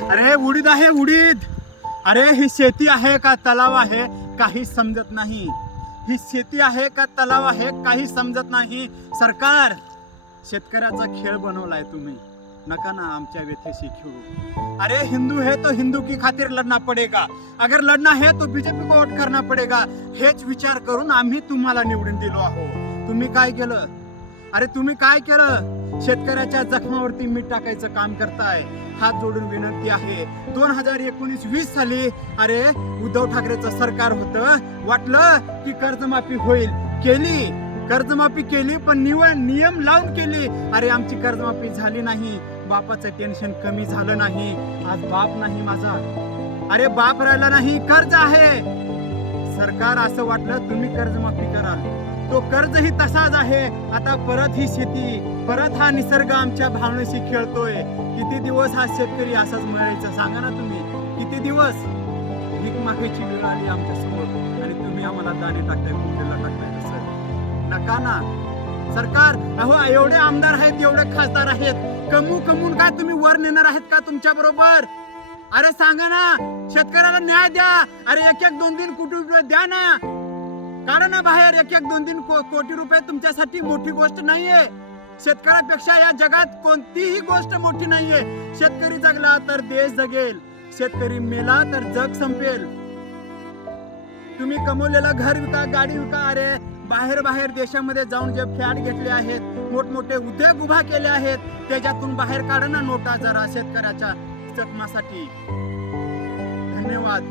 अरे उडीद आहे उडीद. अरे ही शेती आहे का तलाव आहे काही समजत नाही. ही शेती आहे का तलाव आहे काही समजत नाही. सरकार शेतकऱ्याचा खेळ बनवलाय तुम्ही. नका ना आमच्या व्यथेशी खेळू. अरे हिंदू है तो हिंदू की खातिर लढना पडेगा. अगर लढना है तो बीजेपी को वोट करना पडेगा. हेच विचार करून आम्ही तुम्हाला निवडून दिलो आहोत. तुम्ही काय केलं? अरे तुम्ही काय केलं? शेतकऱ्याच्या जखमावरती मीठ टाकायचं काम करताय. हात जोडून विनंती आहे. 2019-20 साली अरे उद्धव ठाकरेचं सरकार होतं. वाटलं की कर्जमाफी होईल, केली. कर्जमाफी केली पण नियम लावून केली. अरे आमची कर्जमाफी झाली नाही. बापाचं टेन्शन कमी झालं नाही. आज बाप नाही माझा. अरे बाप राहिला नाही, कर्ज आहे. सरकार असं वाटलं तुम्ही कर्जमाफी कराल. तो कर्जही तसाच आहे. आता परत ही शेती, परत हा निसर्ग आमच्या भावनेशी खेळतोय. किती दिवस हा शेतकरी असाच मिळायचा सांगा ना तुम्ही. किती दिवस भीक मागायची वेळ आली आमच्या समोर आणि तुम्ही आम्हाला दाणे टाकताय, कुठेला टाकताय. तसं नका ना सरकार. अहो एवढे आमदार आहेत, एवढे खासदार आहेत, कमवून काय तुम्ही वर नेणार आहेत का तुमच्या बरोबर? अरे सांगा ना, शेतकऱ्याला न्याय द्या. अरे 1-2 कोटी रुपये द्या ना. काढा ना बाहेर. 1-2 कोटी रुपये तुमच्यासाठी मोठी गोष्ट नाहीये. शेतकऱ्यापेक्षा या जगात कोणतीही गोष्ट मोठी नाहीये. शेतकरी जगला तर देश जगेल. शेतकरी मेला तर जग संपेल. तुम्ही कमवलेलं घर विका, गाडी विका. अरे बाहेर देशामध्ये जाऊन जे फ्लॅट घेतले आहेत, मोठमोठे उद्योग उभा केले आहेत, त्याच्यातून बाहेर काढा ना नोटा जरा शेतकऱ्याच्या जखमासाठी. धन्यवाद.